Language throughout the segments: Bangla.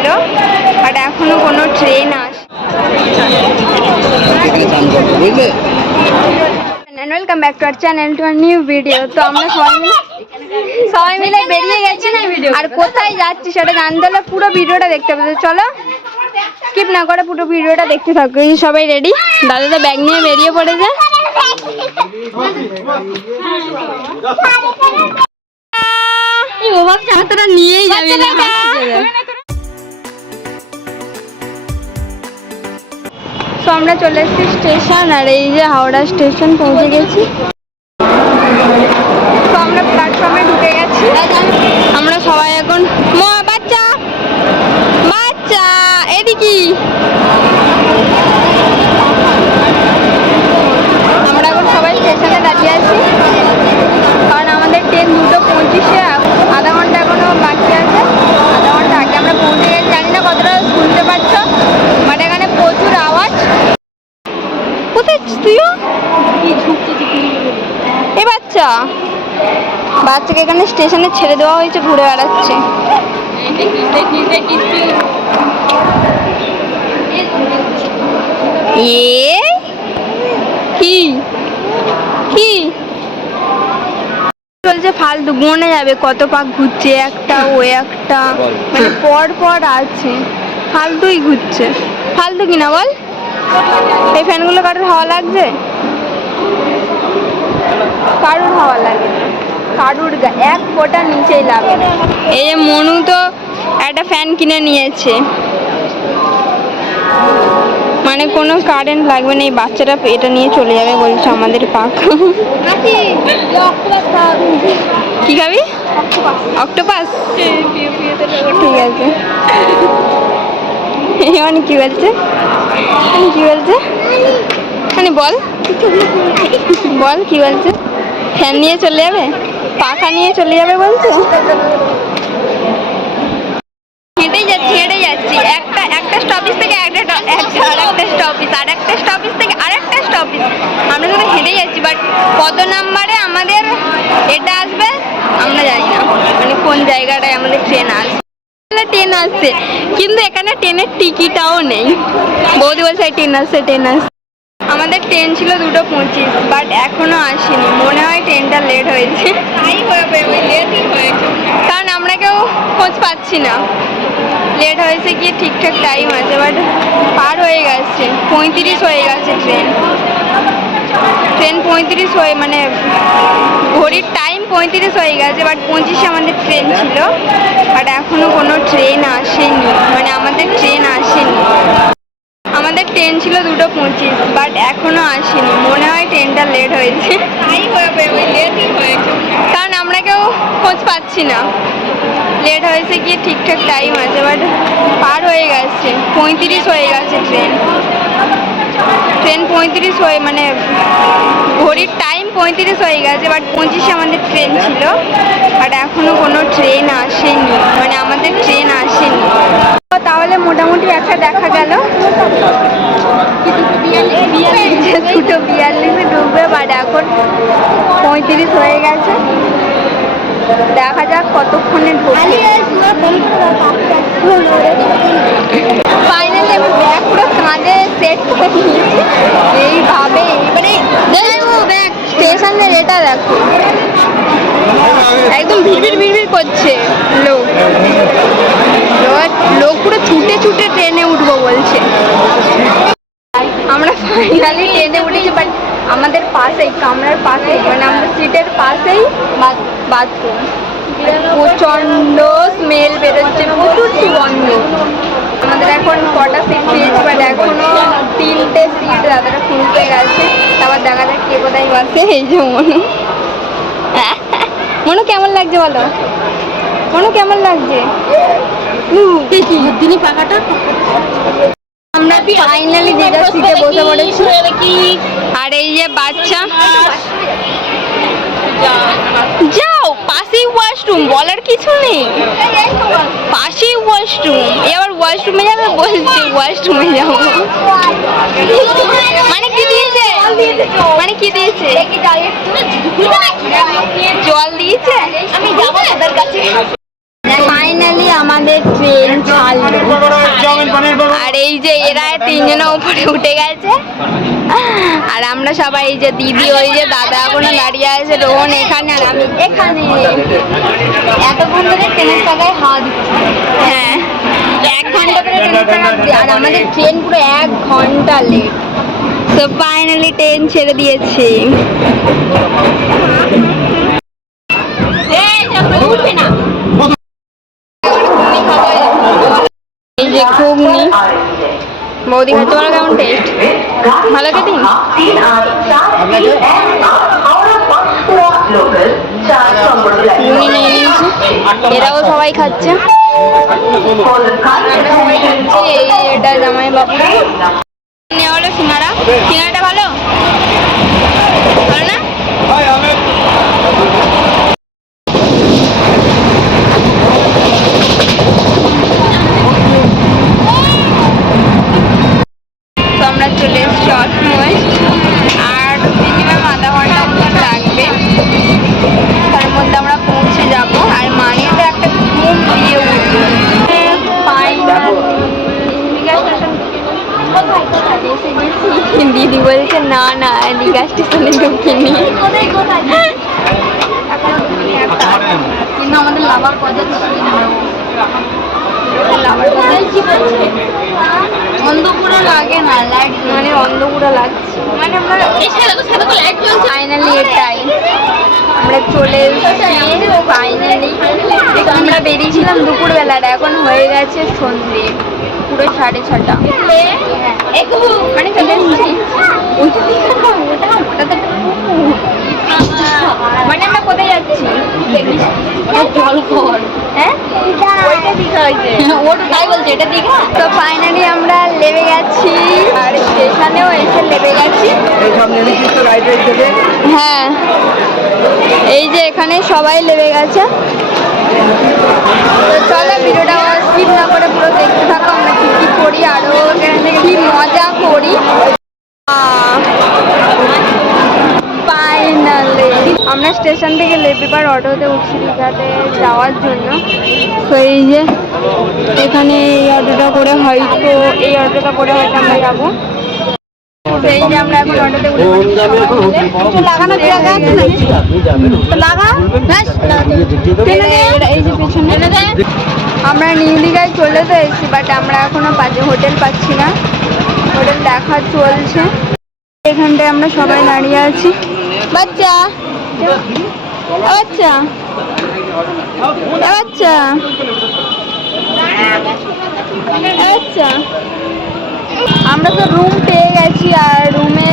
ছিল, আর এখনো কোনো ট্রেন আসে। Welcome back to our channel, to a new video. তো আমরা সবাই মিলে বেরিয়ে গেছি, আর কোথায় যাচ্ছি সেটা জানতে হলে পুরো ভিডিওটা দেখতে হবে। চলো স্কিপ না করে পুরো ভিডিওটা দেখতে থাকো। সবাই রেডি? দাদা তো ব্যাগ নিয়ে বেরিয়ে পড়েছে। তোরা নিয়েই যাবি না। তো আমরা চলে এসেছি স্টেশন, আর এই যে হাওড়া স্টেশন পৌঁছে গেছি। তো আমরা প্ল্যাটফর্মে ঢুকে গেছি। আমরা সবাই এখন বাচ্চা বাচ্চা এদিকে আমরা এখন সবাই স্টেশনে দাঁড়িয়ে আছি, কারণ আমাদের ট্রেন 2:25-এ, আধা ঘন্টা এখনো বাকি আছে। আধা ঘন্টা আগে আমরা পৌঁছে গেছি। জানি না কতটা শুনতে পাচ্ছ, বাট এখানে প্রচুর আওয়াজ। কোথায় তুইও এ বাচ্চাকে এখানে স্টেশনে ছেড়ে দেওয়া হয়েছে, ঘুরে বেড়াচ্ছে। কি কি চলছে ফালতু, গনে যাবে কত পাক ঘুরছে, একটা ও একটা, মানে পর পর আছে, ফালতুই ঘুরছে। ফালতু কিনা বল? এই ফ্যানগুলো কারোর হাওয়া লাগছে? কারুর হাওয়া লাগে না, কারুর এক ফোঁটা নিচেই লাগে না। এই যে মনু তো একটা ফ্যান কিনে নিয়েছে, মানে কোনো কারেন্ট লাগবে না। এই বাচ্চাটা এটা নিয়ে চলে যাবে বলছে আমাদের পাক। কি খাবি? অক্টোপাস? ঠিক আছে। মানে কি বলছে, কি বলছে মানে বল বল কি বলছে? ফ্যান নিয়ে চলে যাবে, পাখা নিয়ে চলে যাবে বলছে। হেঁটেই যাচ্ছি একটা স্টপেজ থেকে আরেকটা স্টপেজ, আরেকটা স্টপেজ থেকে আরেকটা স্টপেজ। আমরা শুধু হেঁটেই যাচ্ছি, বাট কত নাম্বারে আমাদের এটা আসবে আমরা জানি না, মানে কোন জায়গাটায় আমাদের ট্রেন আসবে। ট্রেন আসছে, কিন্তু এখানে ট্রেনের টিকিটটাও নেই। বৌদি বলছে ট্রেন আসছে। আমাদের ট্রেন ছিল 2:25, বাট এখনো আসেনি। মনে হয় ট্রেনটা লেট হয়েছে, কারণ আমরা কেউ খোঁজ পাচ্ছি না। লেট হয়েছে কি ঠিকঠাক টাইম আছে, বাট পার হয়ে গেছে, 35 হয়ে গেছে ট্রেন 35 হয়ে, মানে ঘড়ির টাইম 35 হয়ে গেছে, বাট 25-এ আমাদের ট্রেন ছিল, বাট এখনো কোনো ট্রেন আসেনি, মানে আমাদের ট্রেন আসেনি। আমাদের ট্রেন ছিল 2:25, বাট এখনো আসেনি। মনে হয় ট্রেনটা লেট হয়েছে, কারণ আমরা কেউ খোঁজ পাচ্ছি না। লেট হয়েছে কি ঠিকঠাক টাইম আছে, বাট পার হয়ে গেছে, 35 হয়ে গেছে ট্রেন 35 হয়ে, মানে ঘড়ির টাইম 35 হয়ে গেছে, বাট 25-এ আমাদের ট্রেন ছিল, বাট এখনো কোনো ট্রেন আসেনি, মানে আমাদের ট্রেন আসেনি। তাহলে মোটামুটি একটা দেখা গেল 2:42-এ ঢুকবে, বাট এখন 35 হয়ে গেছে। দেখা যাক কতক্ষণে ঢুকবে। ফাইনালি আমি ব্যাগ পুরো কাঁধে সেট করে নিয়েছি এইভাবে। এবারে ব্যাগ স্টেশনে এটা দেখো, একদম ভিড় করছে লোক পুরো ছুটে ট্রেনে উঠবো বলছে। আমরা ফাইনালি ট্রেনে উঠেছি, বাট আমাদের পাশেই, কামরার পাশেই, মানে আমাদের সিটের পাশেই বাথরুম। প্রচণ্ড স্মেল বেরোচ্ছে, প্রচুর সুগন্ধ। আমাদের এখন কটা সিট পেয়েছি, বাট এখনো 3টে সিট দাদারা খুলতে গেছে। তারপর দেখা যাক কে কোথায় বসে। এই যে মনু কেমন লাগছে বলো? মনু কেমন লাগছে? দিনী পাখাটা। আমরা ফাইনালি যে যার সিটে বসে পড়েছি, আর এই যে বাচ্চা। যাও, পাশেই ওয়াশরুম, বলার কিছু নেই, পাশেই ওয়াশরুম। এবার ওয়াশরুমে যাবে বলছে, ওয়াশরুমে যাবো। মানে কি দিয়েছে, জল দিয়েছে। আমি যাবো তাদের কাছে। ফাইনালি আমাদের ট্রেন ছাড়লো। আর এই যে এরা তিনজনে উপরে উঠে গেছে, আর আমরা সবাই এই যে দিদি, ওই যে দাদা এখনো দাঁড়িয়ে আছে, রোহন এখানে আর আমি এখানে। এতক্ষণ ধরে ট্রেনের টাকায় হাওয়া দিচ্ছি। হ্যাঁ, 1 ঘন্টা ধরে ট্রেনের টাকা, আর আমাদের ট্রেন পুরো 1 ঘন্টা লেট। তো ফাইনালি ট্রেন ছেড়ে দিয়েছে। এই যে ঘুগনি বৌদি খাচ্ছে, তোমার কেমন টেস্ট? ভালো খেতে? ঘুগনি নিয়ে নিয়েছি, এরাও সবাই খাচ্ছে, আমরা সবাই খাচ্ছি। এই এটা জামাই বাবু নেওয়া হলো সিঙ্গারা। সিঙ্গারাটা ভালো ভালো না? তো আমরা চলে এসেছি অসময়, আর মিনিমাম আধা ঘন্টা মতন লাগবে, তার মধ্যে আমরা পৌঁছে যাব। আর মানিয়ে তো একটা ঘুম দিয়ে উঠবো। দিদি বলছে না না দীঘা স্টেশনে ঢুকিনি, কিন্তু আমাদের লাভার কথা অন্ধপুরা লাগে না, লাইট মানে অন্ধপুরা লাগছে, মানে আমরা ফাইনালি এটাই আমরা চলে এসেছি। ফাইনালি আমরা বেরিয়েছিলাম দুপুরবেলাটা, এখন হয়ে গেছে সন্ধ্যে পুরো 6:30। মানে চলে এসেছি। মানে আমরা কোথায় যাচ্ছি? হ্যাঁ, ওইটা দীঘা হয়েছে, ওটা তাই বলছে এটা দীঘা। তো ফাইনালি আমরা নেমে গেছি, আর স্টেশনেও এসে নেমে গেছি। হ্যাঁ, এই যে এখানে সবাই নেমে গেছে। তো চলো ভিডিওটা স্কিপ না করে পুরো দেখতে থাকো, আমরা কি কি করি, আরো কি মজা করি। ফাইনালি আমরা স্টেশন থেকে লেপিপার অটোতে উঠছি দীঘাতে যাওয়ার জন্য। তো এই যে এখানে এই অটোটা করে হয়তো আমরা যাবো। তো এই যে আমরা এখন অটোতে উঠে লাগানো এই যে পেছনে আমরা নিউ দীঘায় চলে তো এসেছি, বাট আমরা এখনো হোটেল পাচ্ছি না, হোটেল দেখা চলছে। এখানটায় আমরা সবাই দাঁড়িয়ে আছি। বাচ্চা বাচ্চা বাচ্চা আচ্ছা, আমরা তো রুম পেয়ে গেছি, আর রুমে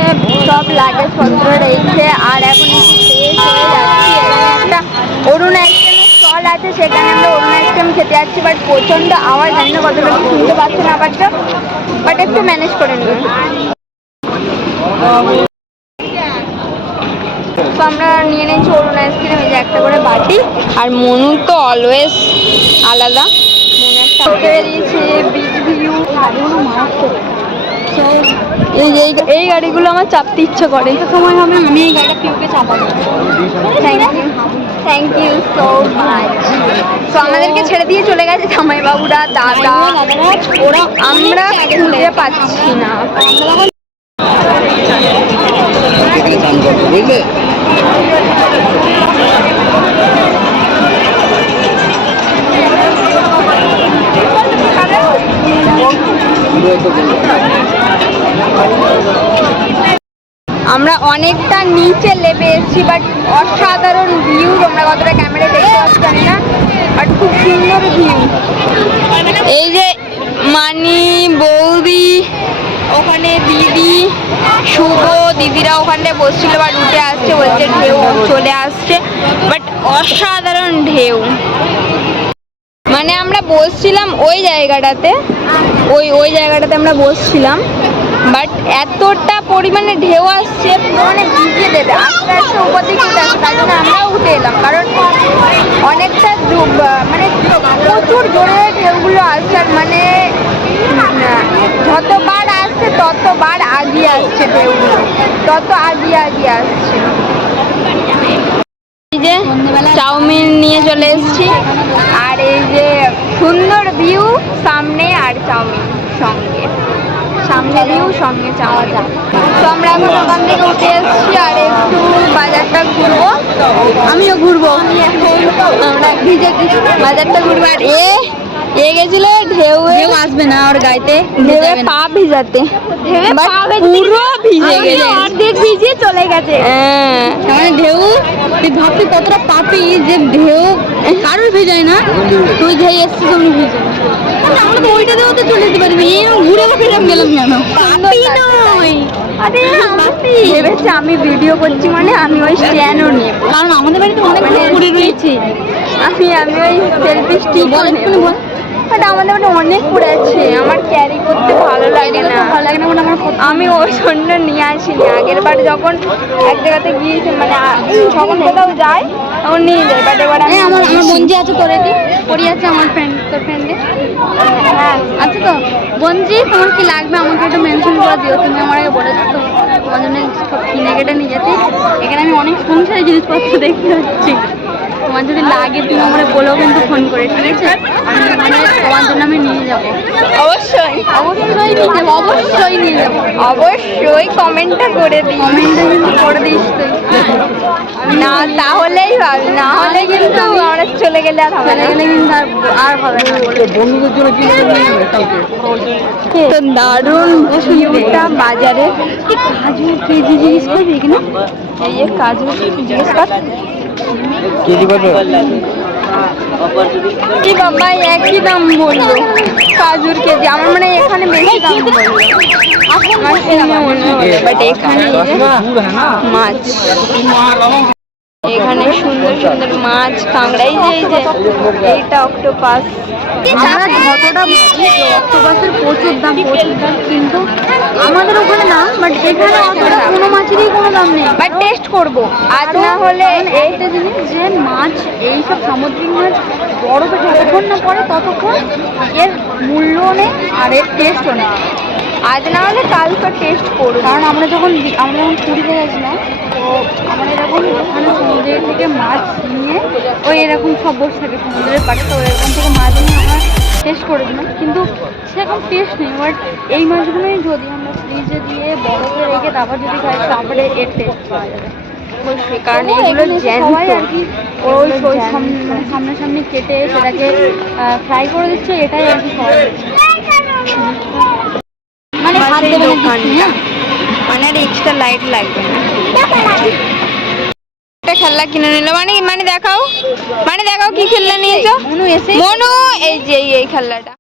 সব লাগেজ পত্র রেখে আর এখন ফ্রেশ হয়ে যাচ্ছি। এখানে একটা অরুণ আইসক্রিমের স্টল আছে, সেখানে আমরা অরুণ আইসক্রিম খেতে যাচ্ছি, বাট প্রচণ্ড আওয়াজ, জানি না কতটা শুনতে পাচ্ছি না আওয়াজটা, বাট একটু ম্যানেজ করে নেবেন। তো আমরা নিয়ে নিয়েছি অরুণ আইসক্রিম, এই যে একটা করে বাটি, আর মনু তো অলওয়েজ আলাদা, মনে একটা বেরিয়েছে বিচ ভিউ। এই গাড়িগুলো আমার চাপতে ইচ্ছে করে, তো সময় হবে আমি এই গাড়িটা পিউকে চাপাবো। Thank you so much. তো আমাদেরকে ছেড়ে দিয়ে চলে গেছে জামাইবাবুরা, দাদা, ওরা আমরা খুঁজে পাচ্ছি না। বুঝলে আমরা অনেকটা নিচে লেবে এসেছি, বাট অসাধারণ ভিউ, তোমরা কতটা ক্যামেরায় দেখতে পাচ্ছ জানি না, বাট খুব সুন্দর ভিউ। এই যে মানি, বৌদি, ওখানে দিদি, শুভ, দিদিরা ওখানটায় বসছিল, বাট উঠে আসছে, বলছে ঢেউ চলে আসছে, বাট অসাধারণ ঢেউ। মানে আমরা বসছিলাম ওই জায়গাটাতে, ওই জায়গাটাতে আমরা বসছিলাম, বাট এতটা পরিমাণে ঢেউ আসছে মানে ভিজিয়ে দেবে, আস্তে আস্তে উপর দিকে উঠে আসছে, তাই জন্য আমরাও উঠে এলাম, কারণ অনেকটা মানে প্রচুর জোরে ঢেউগুলো আসছে, আর মানে যতবার আসছে ততবার আগিয়ে আসছে ঢেউগুলো, তত আগিয়ে আসছে। এই যে চাউমিন নিয়ে চলে এসেছি, আর এই যে সুন্দর ভিউ সামনে, আর চাউমিন সঙ্গে, সামনে ভিউ সঙ্গে চাওয়া। তো আমরা এখন ওখান থেকে উঠে এসেছি, আর একটু বাজারটা ঘুরবো, আমিও ঘুরবো, আমরা ভিজে বাজারটা ঘুরবো। আর এ গেছিল ঢেউ আসবে না ওর গাইতে, ঢেউয়ে পা ভিজাতে, পুরো ভিজে গেছে, অর্ধেক ভিজে চলে গেছে। মানে ঢেউ, তুই ভাবছি কতটা পাপি যে ঢেউ কারোর ভিজায় না, তুই যেই এসছিস আমি ভিজে, আমরা তো ওইটা দিয়েও তো চলে যেতে পারি, ঘুরে ফিরে গেলাম কেন? পাপি নয়, আরে ভেবেছে আমি ভিডিও করছি মানে আমি ওই স্ট্যান্ডও নিয়ে, কারণ আমাদের বাড়িতে অনেক ঘুরে রয়েছে, আমি ওই সেলফি স্টিক বল। বাট আমাদের বাড়িতে অনেক পড়ে আছে, আমার ক্যারি করতে ভালো লাগে না, মানে আমি ওই জন্য নিয়ে আসিনি। আগের বার যখন এক জায়গাতে গিয়েছি, মানে যখন কোথাও যাই তখন নিয়ে যাই, বাট এবার আমার বঞ্জি আছে, তোর এটি পড়ি আছে আমার ফ্রেন্ড, তোর ফ্রেন্ডে হ্যাঁ আচ্ছা। তো বঞ্জি তোমার কি লাগবে আমাকে একটু মেনশন করে দিও, তুমি আমার আগে বলেছো তো তোমার জন্য সব কিনে কেটে নিয়ে যেতে। এখানে আমি অনেক সংসারের জিনিসপত্র দেখতে পাচ্ছি, তোমার যদি লাগে তুমি আমার বলো কিন্তু ফোন করে, ঠিক আছে? মানে তোমার জন্য আমি নিয়ে যাবো, অবশ্যই অবশ্যই নিয়ে যাবো, অবশ্যই নিয়ে যাবো, অবশ্যই কমেন্টটা করে দিই, কমেন্টটা কিন্তু করে দিস তুই, না তাহলেই ভাবি, না হলে কিন্তু আমরা চলে গেলে আর হবে না, গেলে কিন্তু আর হবে না। বন্ধুদের জন্য কি তো দারুণ ভিউটা বাজারে, কাজু কেজি জিজ্ঞেস করবি কিনা, এই যে কাজু জিজ্ঞেস কর কেজি কত? কি বাবা একই দাম বললো কাজুর কেজি, আমার মানে এখানে বেশি দাম বললো, বাট এখানে মাছ, এখানে সুন্দর সুন্দর মাছ, কাঁকড়াই, যে এইটা অক্টোপাস, আমরা যতটা ভাবি অক্টোপাসের প্রচুর দাম, কিন্তু আমাদের ওখানে না, বাট এখানে অতটা কোনো মাছেরই কোনো দাম নেই, বাট টেস্ট করবো আজ, না হলে একটা জিনিস যে মাছ, এইসব সামুদ্রিক মাছ বরফে যতক্ষণ না পড়ে ততক্ষণ এর মূল্যও নেই আর এর টেস্টও নেই, আজ না হলে কালকে টেস্ট করবো। কারণ আমরা যখন পুরীতে গেছিলাম, তো আমরা এরকম ওখানে সমুদ্রের থেকে মাছ নিয়ে ওই এরকম সব বসে থাকে সমুদ্রের পাড়ে, তো এরকম থেকে মাছ নিয়ে আমরা টেস্ট করেছিলাম, কিন্তু সেরকম টেস্ট নেই। বাট এই মাছগুলোই যদি আমরা ফ্রিজে দিয়ে বরফে রেখে তারপর যদি খাই, তারপরে এর টেস্ট পাওয়া যাবে, কারণ এগুলো সবাই আর কি ওই সামনাসামনি কেটে সেটাকে ফ্রাই করে দিচ্ছে, এটাই আর কি সবাই মানে হাত দেবে দোকানটা, মানে আর এক্সট্রা লাইট লাগবে না। একটা খেলনা কিনে নিল, মানে দেখাও কি খেলনা নিয়েছো মনু? এই যে এই খেলনাটা